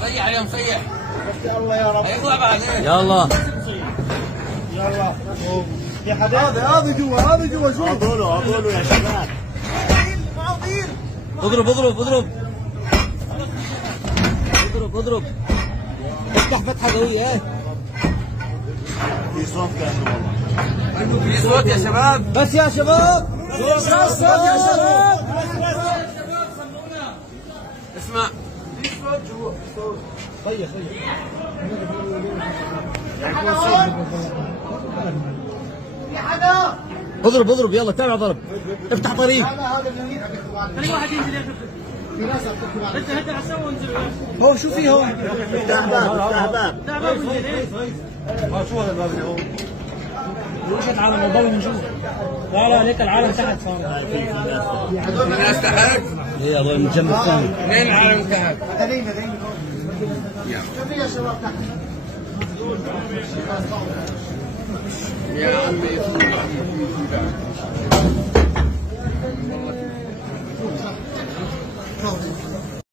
صيح عليهم صيح. يلا يا رب. يطلع بعدين. يلا. يلا. في حدا؟ هذا جوا شوف. عضولوا يا شباب. اضرب اضرب اضرب. اضرب اضرب. افتح فتحة قوية. في صوت كأنه والله. في صوت يا شباب. بس يا شباب. صوت يا شباب. اسمع. في صوت جوا. صوت. طيب. في حدا. اضرب اضرب يلا تابع ضرب. افتح طريق. خلي واحد ينزل يا شباب. انت هدى عسى وانزل. هو شو في هون؟ افتح باب. لا باب وانزل ايه؟ شو هذا الباب اللي هون؟ ليش العالم الضوء من جوا؟ لا ليك العالم تحت صار. الناس تحت. ايه هذول من الجنب الثاني. مين العالم تحت؟ يا شباب تحت. يا عمي